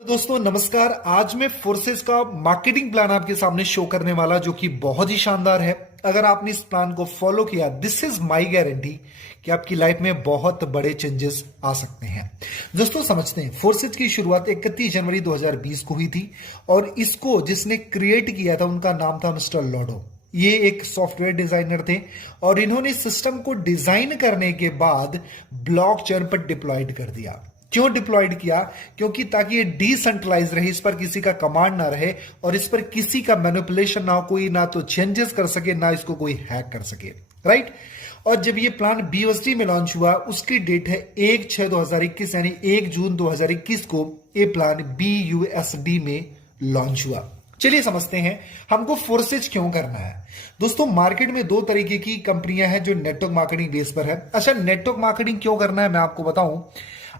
तो दोस्तों नमस्कार। आज मैं फोर्सेस का मार्केटिंग प्लान आपके सामने शो करने वाला जो कि बहुत ही शानदार है। अगर आपने इस प्लान को फॉलो किया, दिस इज माय गारंटी कि आपकी लाइफ में बहुत बड़े चेंजेस आ सकते हैं। दोस्तों समझते हैं, फोर्सेस की शुरुआत 31 जनवरी 2020 को हुई थी और इसको जिसने क्रिएट किया था उनका नाम था मिस्टर लॉडो। ये एक सॉफ्टवेयर डिजाइनर थे और इन्होंने सिस्टम को डिजाइन करने के बाद ब्लॉकचेन पर डिप्लॉयड कर दिया। क्यों डिप्लॉयड किया? क्योंकि ताकि ये डिसेंट्रलाइज रहे, इस पर किसी का कमांड ना रहे और इस पर किसी का मैनिपुलेशन ना हो, कोई ना तो चेंजेस कर सके ना इसको कोई हैक कर सके, राइट। और जब ये प्लान BUSD में लॉन्च हुआ, उसकी डेट है 1/6/2021 यानी 1 जून 2021 को ये प्लान BUSD में लॉन्च हुआ। चलिए समझते हैं हमको फोर्सेज क्यों करना है। दोस्तों मार्केट में दो तरीके की कंपनियां हैं जो नेटवर्क मार्केटिंग बेस पर है। अच्छा, नेटवर्क मार्केटिंग क्यों करना है मैं आपको बताऊं।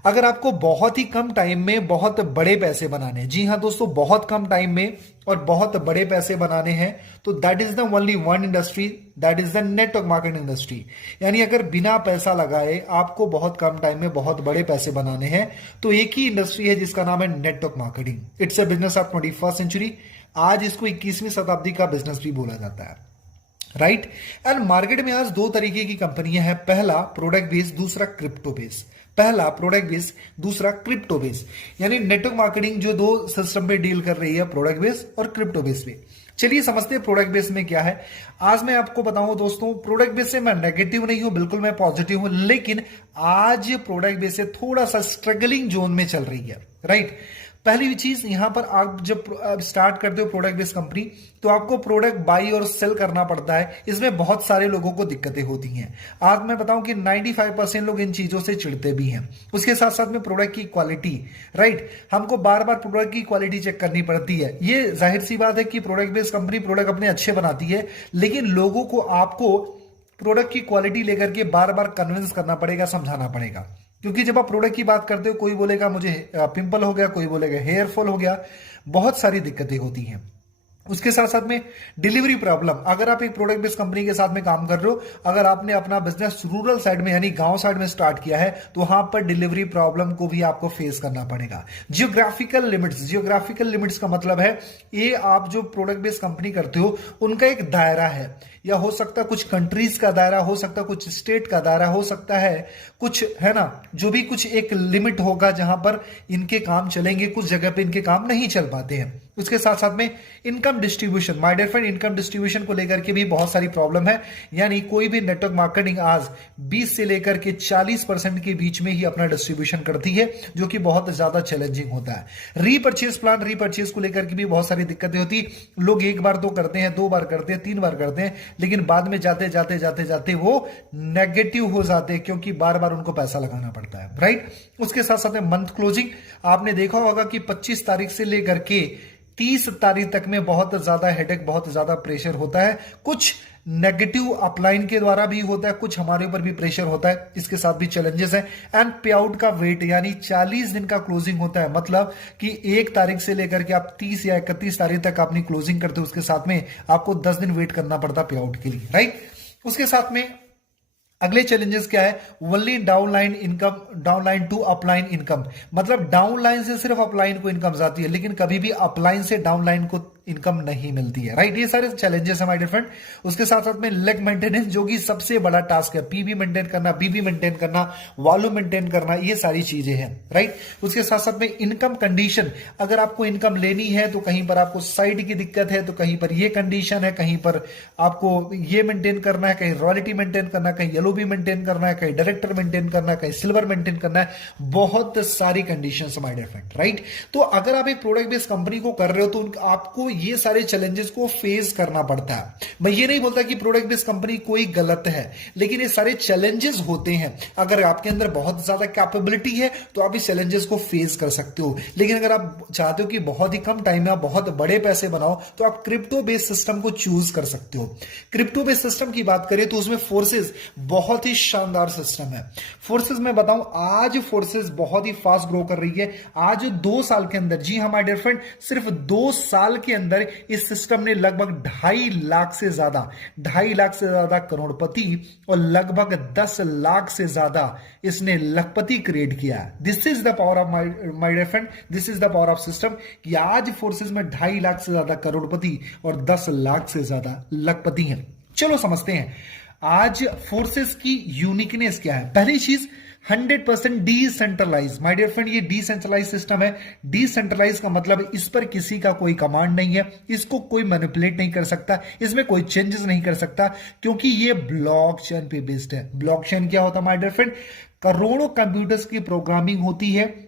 अगर आपको बहुत ही कम टाइम में बहुत बड़े पैसे बनाने हैं, जी हां दोस्तों, बहुत कम टाइम में और बहुत बड़े पैसे बनाने हैं, तो that is the only one industry, that is the network marketing industry. यानी अगर बिना पैसा लगाए आपको बहुत कम टाइम में बहुत बड़े पैसे बनाने हैं तो एक ही इंडस्ट्री है जिसका नाम है network marketing. It's a business of 21st century. आज इसको 21वीं शताब्दी का बिजनेस भी बोला जाता है, राइट। एंड मार्केट में आज दो तरीके की कंपनियां हैं, पहला प्रोडक्ट बेस, दूसरा क्रिप्टो बेस। पहला प्रोडक्ट बेस, दूसरा क्रिप्टो बेस। यानी नेटवर्क मार्केटिंग जो दो सिस्टम पे डील कर रही है, प्रोडक्ट बेस और क्रिप्टो बेस पे। चलिए समझते हैं प्रोडक्ट बेस में क्या है। आज मैं आपको बताऊं दोस्तों, प्रोडक्ट बेस से मैं नेगेटिव नहीं हूं, बिल्कुल मैं पॉजिटिव हूं, लेकिन आज प्रोडक्ट बेस से थोड़ा सा स्ट्रगलिंग जोन में चल रही है, राइट। पहली चीज, यहां पर आप जब स्टार्ट करते हो प्रोडक्ट बेस्ड कंपनी, तो आपको प्रोडक्ट बाई और सेल करना पड़ता है। इसमें बहुत सारे लोगों को दिक्कतें होती हैं। आज मैं बताऊं कि 95% लोग इन चीजों से चिढ़ते भी हैं। उसके साथ साथ में प्रोडक्ट की क्वालिटी, राइट, हमको बार बार प्रोडक्ट की क्वालिटी चेक करनी पड़ती है। ये जाहिर सी बात है कि प्रोडक्ट बेस्ड कंपनी प्रोडक्ट अपने अच्छे बनाती है, लेकिन लोगों को आपको प्रोडक्ट की क्वालिटी लेकर के बार बार कन्विंस करना पड़ेगा, समझाना पड़ेगा। क्योंकि जब आप प्रोडक्ट की बात करते हो, कोई बोलेगा मुझे पिंपल हो गया, कोई बोलेगा हेयर फॉल हो गया, बहुत सारी दिक्कतें होती हैं। उसके साथ साथ में डिलीवरी प्रॉब्लम। अगर आप एक प्रोडक्ट बेस्ड कंपनी के साथ में काम कर रहे हो, अगर आपने अपना बिजनेस रूरल साइड में यानी गांव साइड में स्टार्ट किया है, तो वहां पर डिलीवरी प्रॉब्लम को भी आपको फेस करना पड़ेगा। जियोग्राफिकल लिमिट्स, जियोग्राफिकल लिमिट्स का मतलब है ये आप जो प्रोडक्ट बेस्ड कंपनी करते हो उनका एक दायरा है, या हो सकता है कुछ कंट्रीज का दायरा, हो सकता है कुछ स्टेट का दायरा, हो सकता है कुछ, है ना, जो भी कुछ एक लिमिट होगा जहां पर इनके काम चलेंगे, कुछ जगह पे इनके काम नहीं चल पाते हैं। उसके साथ साथ में income distribution, my dear friend, income distribution को लेकर के भी बहुत सारी प्रॉब्लम है। यानी कोई भी नेटवर्क मार्केटिंग आज 20 से लेकर के 40% के बीच में ही अपना डिस्ट्रीब्यूशन करती है, जो कि बहुत ज्यादा चैलेंजिंग होता है। रीपर्चेज प्लान, रीपर्चेज को लेकर के भी बहुत सारी दिक्कतें होती। लोग एक बार तो करते हैं, दो बार करते हैं, तीन बार करते हैं, लेकिन बाद में जाते जाते जाते जाते वो नेगेटिव हो जाते हैं, क्योंकि बार बार उनको पैसा लगाना पड़ता है, राइट। उसके साथ साथ में मंथ क्लोजिंग, आपने देखा होगा कि 25 तारीख से लेकर के 30 तारीख तक में बहुत ज्यादा हेडेक, बहुत ज्यादा प्रेशर होता है। कुछ नेगेटिव अपलाइन के द्वारा भी होता है, कुछ हमारे ऊपर भी प्रेशर होता है, इसके साथ भी चैलेंजेस हैं। एंड पे आउट का वेट, यानी 40 दिन का क्लोजिंग होता है, मतलब कि 1 तारीख से लेकर के आप 30 या 31 तारीख तक अपनी क्लोजिंग करते हो, उसके साथ में आपको 10 दिन वेट करना पड़ता पे आउट के लिए, राइट। उसके साथ में अगले चैलेंजेस क्या है? Only downline income, downline to upline income, मतलब डाउनलाइन से सिर्फ अपलाइन को इनकम जाती है, लेकिन कभी भी अपलाइन से डाउनलाइन को इनकम नहीं मिलती है, राइट। ये सारे चैलेंजेस है माय डियर फ्रेंड। उसके साथ साथ में लेग मेंटेनेंस, जो कि सबसे बड़ा टास्क है, पीबी मेंटेन करना, बीबी मेंटेन करना, वॉल्यूम मेंटेन करना, ये सारी चीजें हैं, राइट। उसके साथ साथ में इनकम कंडीशन, अगर आपको इनकम लेनी है तो कहीं पर आपको साइड की दिक्कत है, तो कहीं पर ये कंडीशन है, कहीं पर आपको ये मेंटेन करना है, कहीं रॉयल्टी मेंटेन करना है, कहीं येलो भी मेंटेन करना है, कहीं डायरेक्टर मेंटेन करना है, कहीं सिल्वर मेंटेन करना है, बहुत सारी कंडीशंस है माय डियर फ्रेंड, राइट। तो अगर आप एक प्रोडक्ट बेस्ड कंपनी को कर रहे हो तो आपको ये सारे चैलेंजेस को फेस करना पड़ता है। मैं ये नहीं बोलता कि प्रोडक्ट बेस्ड कंपनी कोई गलत है, लेकिन ये सारे चैलेंजेस होते हैं। अगर आपके अंदर बहुत ज्यादा कैपेबिलिटी है तो आप इस चैलेंजेस को फेस कर सकते हो, लेकिन अगर आप चाहते हो कि बहुत ही कम टाइम में आप बहुत बड़े पैसे बनाओ, तो आप क्रिप्टो बेस्ड सिस्टम को चूज कर सकते हो। क्रिप्टो बेस्ड सिस्टम की बात करें तो उसमें फोर्सेस बहुत ही शानदार सिस्टम है। फोर्सेस में बताऊं, आज फोर्सेस बहुत ही फास्ट ग्रो कर रही है। आज 2 साल के अंदर, जी हाँ माय डियर फ्रेंड, सिर्फ 2 साल के अंदर अंदर इस सिस्टम ने लगभग 2.5 लाख से ज्यादा करोड़पति और लगभग 10 लाख से ज्यादा इसने लखपति क्रिएट किया। This is the power of my dear friend, this is the power of system कि आज फोर्सेस में 2.5 लाख से ज्यादा करोड़पति और 10 लाख से ज्यादा लखपति हैं। चलो समझते हैं आज फोर्सेस की यूनिकनेस क्या है। पहली चीज 100% डिसेंट्रलाइज। माय डियर फ्रेंड, ये डिसेंट्रलाइज सिस्टम है। डिसेंट्रलाइज का मतलब इस पर किसी का कोई कमांड नहीं है, इसको कोई मैनिपुलेट नहीं कर सकता, इसमें कोई चेंजेस नहीं कर सकता, क्योंकि ये ब्लॉकचेन पे बेस्ड है। ब्लॉकचेन क्या होता है माय डियर फ्रेंड? करोड़ों कंप्यूटर्स की प्रोग्रामिंग होती है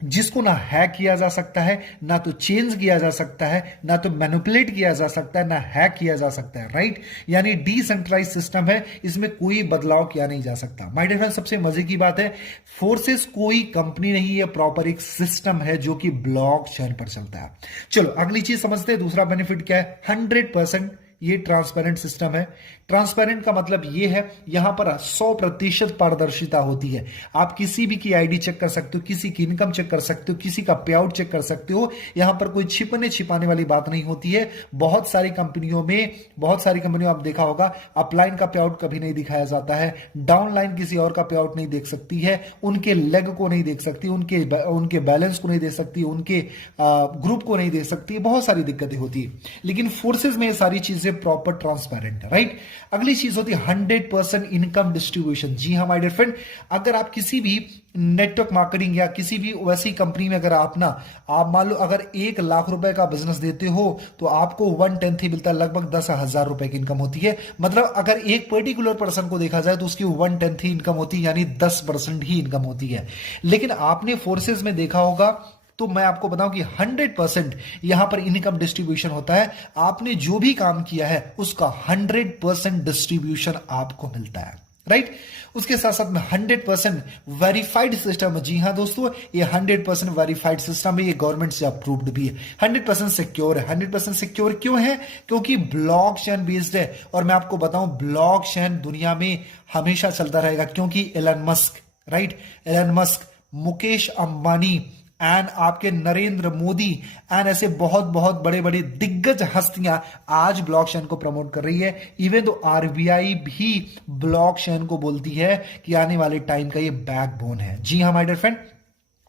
जिसको ना हैक किया जा सकता है, ना तो चेंज किया जा सकता है, ना तो मैनिपुलेट किया जा सकता है, ना हैक किया जा सकता है। राइट, यानी डिसेंट्रलाइज सिस्टम है, इसमें कोई बदलाव किया नहीं जा सकता। माय डियर फ्रेंड, सबसे मजे की बात है फोर्सेस कोई कंपनी नहीं है, प्रॉपर एक सिस्टम है जो कि ब्लॉकचेन पर चलता है। चलो अगली चीज समझते हैं, दूसरा बेनिफिट क्या है। 100% ये ट्रांसपेरेंट सिस्टम है। ट्रांसपेरेंट का मतलब ये है यहां पर 100% पारदर्शिता होती है। आप किसी भी की आईडी चेक कर सकते हो, किसी की इनकम चेक कर सकते हो, किसी का पे आउट चेक कर सकते हो। यहां पर कोई छिपने छिपाने वाली बात नहीं होती है। बहुत सारी कंपनियों आप देखा होगा अपलाइन का पे आउट कभी नहीं दिखाया जाता है, डाउनलाइन किसी और का पे आउट नहीं देख सकती है, उनके लेग को नहीं देख सकती, उनके बैलेंस को नहीं देख सकती, उनके ग्रुप को नहीं देख सकती, बहुत सारी दिक्कतें होती है। लेकिन फोर्सेज में ये सारी चीजें प्रॉपर ट्रांसपेरेंट है। राइट, अगली चीज होती है 100% इनकम डिस्ट्रीब्यूशन। जी हाँ माय डियर फ्रेंड, अगर आप किसी भी नेटवर्क मार्केटिंग या किसी भी वैसी कंपनी में अगर आप मान लो अगर 1 लाख रुपए का बिजनेस देते हो तो आपको 1/10 ही मिलता है, लगभग 10,000 रुपए की इनकम होती है। मतलब अगर एक पर्टिकुलर पर्सन को देखा जाए तो उसकी 1/10 ही इनकम होती है, यानी 10% ही इनकम होती है। लेकिन आपने फोर्सेज में देखा होगा तो मैं आपको बताऊं कि 100% यहां पर इनकम डिस्ट्रीब्यूशन होता है। आपने जो भी काम किया है उसका 100% डिस्ट्रीब्यूशन आपको मिलता है। राइट, उसके साथ साथ में 100% वेरीफाइड सिस्टम है। जी हां दोस्तों, ये 100% वेरीफाइड सिस्टम है, ये गवर्नमेंट से अप्रूव्ड भी है। 100% सिक्योर है। 100% सिक्योर क्यों है? क्योंकि ब्लॉकचेन बेस्ड है। और मैं आपको बताऊं ब्लॉकचेन दुनिया में हमेशा चलता रहेगा, क्योंकि Elon Musk, Mukesh Ambani and आपके नरेंद्र मोदी एंड ऐसे बहुत बहुत बड़े बड़े दिग्गज हस्तियां आज ब्लॉकचेन को प्रमोट कर रही है। इवन तो आरबीआई भी ब्लॉकचेन को बोलती है कि आने वाले टाइम का ये बैकबोन है। जी हाँ माय डियर फ्रेंड,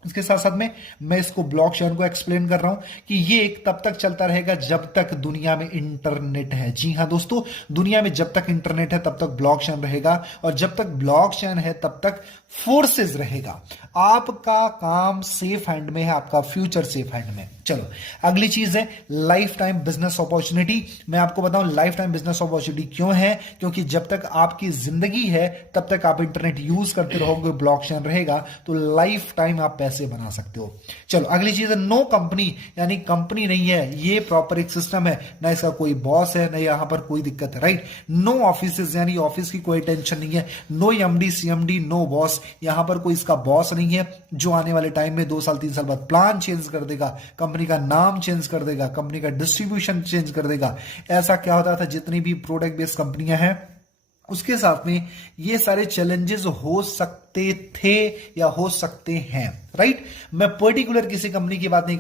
इसके साथ साथ में मैं इसको ब्लॉकचेन को एक्सप्लेन कर रहा हूं कि ये एक तब तक चलता रहेगा जब तक दुनिया में इंटरनेट है। जी हां दोस्तों, दुनिया में जब तक इंटरनेट है तब तक ब्लॉकचेन रहेगा, और जब तक ब्लॉकचेन है तब तक फोर्सेस रहेगा। आपका काम सेफ हैंड में है, आपका फ्यूचर सेफ हैंड में। चलो अगली चीज है लाइफ टाइम बिजनेस अपॉर्चुनिटी। मैं आपको बताऊं लाइफ टाइम बिजनेस अपॉर्चुनिटी क्यों है, क्योंकि जब तक आपकी जिंदगी है तब तक आप इंटरनेट यूज करते रहोगे, ब्लॉकचेन रहेगा, तो लाइफ टाइम आप पैसे बना सकते हो। चलो अगली चीज है नो कंपनी, यानी कंपनी नहीं है, ये प्रॉपर एक सिस्टम है, ना इसका कोई बॉस है, ना यहां पर कोई दिक्कत है। राइट, नो ऑफिस, यानी ऑफिस की कोई टेंशन नहीं है, no MD CMD, no boss, यहां पर कोई इसका बॉस नहीं है जो आने वाले टाइम में 2 साल 3 साल बाद प्लान चेंज कर देगा, कंपनी का नाम चेंज कर देगा, कंपनी का डिस्ट्रीब्यूशन चेंज कर देगा। ऐसा क्या होता था, जितनी भी प्रोडक्ट बेस्ड कंपनियां हैं उसके साथ में ये सारे चैलेंजेस हो सकते थे या हो सकते हैं। राइट, मैं पर्टिकुलर किसी कंपनी की बात नहीं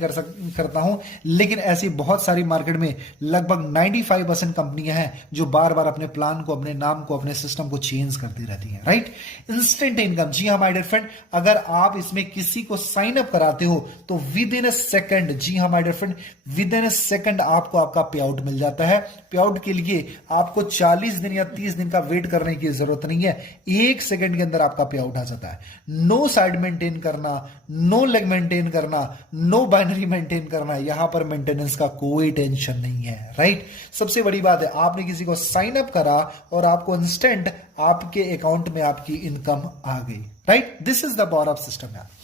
करता हूं, लेकिन ऐसी बहुत सारी मार्केट में लगभग 95% कंपनियां हैं जो बार बार अपने प्लान को, अपने नाम को, अपने सिस्टम को चेंज करती रहती हैं। Right, instant income. जी हाँ माय डियर फ्रेंड, अगर आप इसमें किसी को साइन अप कराते हो तो विद इन अ सेकंड, जी हाँ my dear friend, within a second आपको आपका पे आउट मिल जाता है। पे आउट के लिए आपको 40 दिन या 30 दिन का वेट करने की जरूरत नहीं है, 1 सेकंड के अंदर आपका पे आउट आ जाता है। नो साइड मेंटेन करना, नो लेग मेंटेन करना, नो बाइनरी मेंटेन करना, यहां पर मेंटेनेंस का कोई टेंशन नहीं है। राइट, सबसे बड़ी बात है आपने किसी को साइन अप करा और आपको इंस्टेंट आपके अकाउंट में आपकी इनकम आ गई। Right, this is the power of system यार।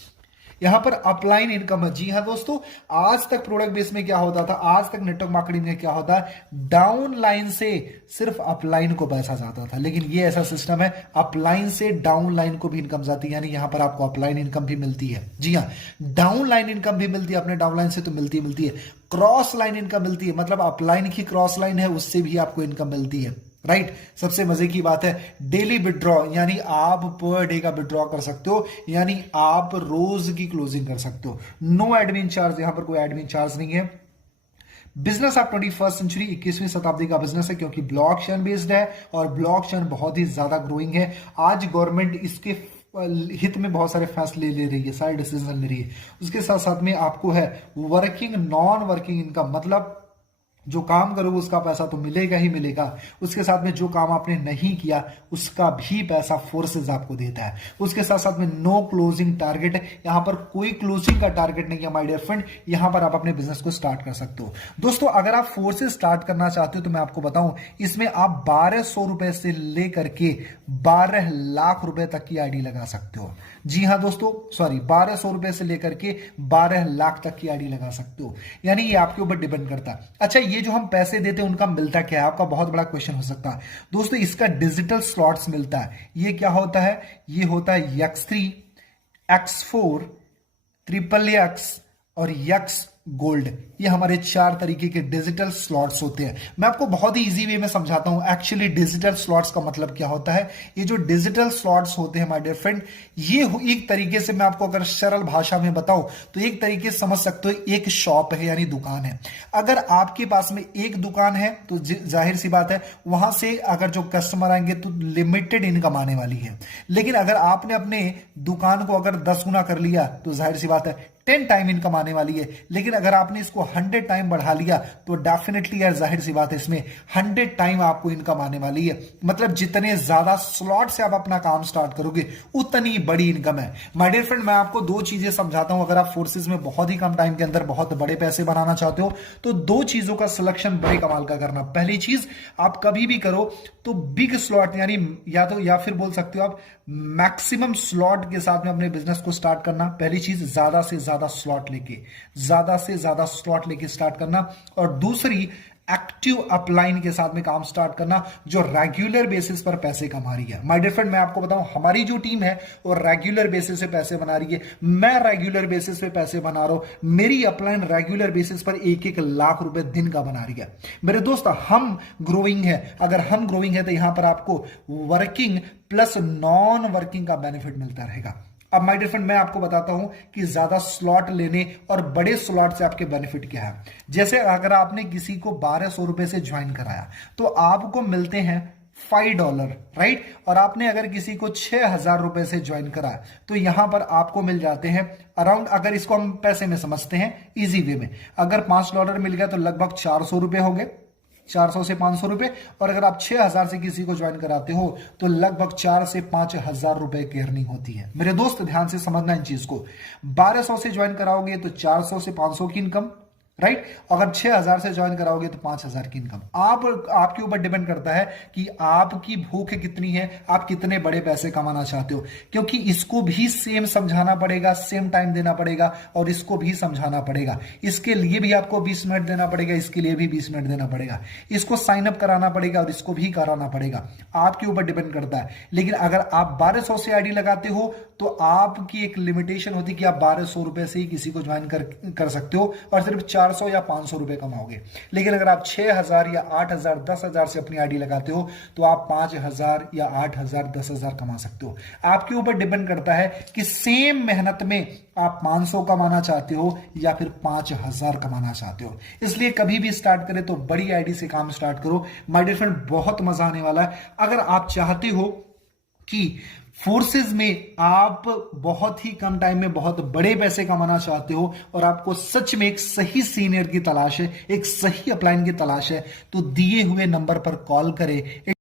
यहां पर अपलाइन इनकम है। जी हां दोस्तों, आज तक प्रोडक्ट बेस में क्या होता था, आज तक नेटवर्क मार्केटिंग में क्या होता है, डाउन लाइन से सिर्फ अपलाइन को पैसा जाता था, लेकिन ये ऐसा सिस्टम है अपलाइन से डाउन लाइन को भी इनकम जाती है, यानी यहां पर आपको अपलाइन इनकम भी मिलती है। जी हां, डाउन लाइन इनकम भी मिलती है, अपने डाउन लाइन से तो मिलती है, क्रॉस लाइन इनकम मिलती है, मतलब अपलाइन की क्रॉस लाइन है उससे भी आपको इनकम मिलती है। राइट, सबसे मजे की बात है डेली विड्रॉ, यानी आप पर डे का विड्रॉ कर सकते हो, यानी आप रोज की क्लोजिंग कर सकते हो। नो एडमिन चार्ज, यहां पर कोई एडमिन चार्ज नहीं है। बिजनेस ऑफ 21st सेंचुरी, 21वीं शताब्दी का बिजनेस है, क्योंकि ब्लॉकचेन बेस्ड है और ब्लॉकचेन बहुत ही ज्यादा ग्रोइंग है। आज गवर्नमेंट इसके हित में बहुत सारे फैसले ले रही है, सारे डिसीजन ले रही है। उसके साथ साथ में आपको है वर्किंग नॉन वर्किंग इनकम, मतलब जो काम करोगे उसका पैसा तो मिलेगा ही मिलेगा, उसके साथ में जो काम आपने नहीं किया उसका भी पैसा फोर्सेस आपको देता है। उसके साथ साथ में नो क्लोजिंग टारगेट, यहां पर कोई क्लोजिंग का टारगेट नहीं है माय डियर फ्रेंड, यहां पर आप अपने बिजनेस को स्टार्ट कर सकते हो। दोस्तों अगर आप फोर्सेस स्टार्ट करना चाहते हो तो मैं आपको बताऊं, इसमें आप 1200 रुपए से लेकर के 12 लाख रुपए तक की आईडी लगा सकते हो। जी हां दोस्तों, सॉरी, 1200 रुपए से लेकर के 12 लाख तक की आईडी लगा सकते हो, यानी ये आपके ऊपर डिपेंड करता है। अच्छा, ये जो हम पैसे देते हैं उनका मिलता क्या है, आपका बहुत बड़ा क्वेश्चन हो सकता है। दोस्तों इसका डिजिटल स्लॉट्स मिलता है। ये क्या होता है, ये होता है X3, X4, XXX और X गोल्ड। ये हमारे 4 तरीके के डिजिटल स्लॉट्स होते हैं। मैं आपको बहुत ही इजी वे में समझाता हूं एक्चुअली डिजिटल स्लॉट्स का मतलब क्या होता है। ये जो डिजिटल स्लॉट्स होते हैं माय डियर फ्रेंड, ये एक तरीके से मैं आपको अगर सरल भाषा में बताऊं तो एक तरीके से समझ सकते हो, एक शॉप है यानी दुकान है। अगर आपके पास में एक दुकान है तो जाहिर सी बात है वहां से अगर जो कस्टमर आएंगे तो लिमिटेड इनकम आने वाली है। लेकिन अगर आपने अपने दुकान को अगर 10 गुना कर लिया तो जाहिर सी बात है 10 टाइम इनकम आने वाली है। लेकिन अगर आपने इसको 100 टाइम बढ़ा लिया तो डेफिनेटली यार जाहिर सी बात है इसमें 100 टाइम आपको इनकम आने वाली है। मतलब जितने ज्यादा स्लॉट से आप अपना काम स्टार्ट करोगे उतनी बड़ी इनकम है। माय डियर फ्रेंड, मैं आपको 2 चीजें समझाता हूं। अगर आप फोर्सेस में बहुत ही कम टाइम के अंदर बहुत बड़े पैसे बनाना चाहते हो तो 2 चीजों का सिलेक्शन बड़े कमाल का करना। पहली चीज, आप कभी भी करो तो बिग स्लॉट यानी या फिर बोल सकते हो आप मैक्सिमम स्लॉट के साथ में अपने बिजनेस को स्टार्ट करना। पहली चीज, ज्यादा से ज्यादा स्लॉट लेके स्टार्ट करना। और दूसरी, एक्टिव अपलाइन के साथ में काम स्टार्ट करना जो रेगुलर बेसिस पर पैसे कमा रही है। माय डियर फ्रेंड, मैं आपको बताऊं हमारी जो टीम है वो रेगुलर बेसिस पे पैसे बना रही है। मैं रेगुलर बेसिस पे पैसे बना रहा हूं। मेरी अपलाइन रेगुलर बेसिस पर 1-1 लाख रुपए दिन का बना रही है। मेरे दोस्त, हम ग्रोइंग है। अगर हम ग्रोइंग है तो यहां पर आपको वर्किंग प्लस नॉन वर्किंग का बेनिफिट मिलता रहेगा। अब माय डियर फ्रेंड, मैं आपको बताता हूं कि ज्यादा स्लॉट लेने और बड़े स्लॉट से आपके बेनिफिट क्या है। जैसे अगर आपने किसी को 1200 रुपए से ज्वाइन कराया तो आपको मिलते हैं $5, राइट। और आपने अगर किसी को 6000 रुपए से ज्वाइन कराया तो यहां पर आपको मिल जाते हैं अराउंड, अगर इसको हम पैसे में समझते हैं इजी वे में, अगर $5 मिल गया तो लगभग 400 रुपए हो गए, 400 से 500 रुपए। और अगर आप 6000 से किसी को ज्वाइन कराते हो तो लगभग 4 से 5000 रुपए की अर्निंग होती है। मेरे दोस्त ध्यान से समझना इन चीज को, 1200 से ज्वाइन कराओगे तो 400 से 500 की इनकम, राइट। अगर 6000 से ज्वाइन कराओगे तो 5000 की इनकम। आपके ऊपर डिपेंड करता है कि आपकी भूख कितनी है, आप कितने बड़े पैसे कमाना चाहते हो। क्योंकि इसको भी सेम समझाना पड़ेगा, सेम टाइम देना पड़ेगा और इसको भी समझाना पड़ेगा। इसके लिए भी आपको 20 मिनट देना पड़ेगा, इसके लिए भी 20 मिनट देना पड़ेगा। इसको साइन अप कराना पड़ेगा और इसको भी कराना पड़ेगा। आपके ऊपर डिपेंड करता है। लेकिन अगर आप 1200 से आईडी लगाते हो तो आपकी एक लिमिटेशन होती है कि आप 1200 रुपए से ही किसी को ज्वाइन कर सकते हो और सिर्फ 400 या 500 रुपए कमाओगे। लेकिन अगर आप 6000 या 8000 10,000 से अपनी आईडी लगाते हो तो आप 5000 या 8000 10,000 कमा सकते हो। आपके ऊपर डिपेंड करता है कि सेम मेहनत में आप 500 कमाना चाहते हो या फिर 5000 कमाना चाहते हो। इसलिए कभी भी स्टार्ट करें तो बड़ी आईडी से काम स्टार्ट करो। माय डियर फ्रेंड, बहुत मजा आने वाला है। अगर आप चाहते हो कि फोर्सेस में आप बहुत ही कम टाइम में बहुत बड़े पैसे कमाना चाहते हो और आपको सच में एक सही सीनियर की तलाश है, एक सही अपलाइन की तलाश है, तो दिए हुए नंबर पर कॉल करें।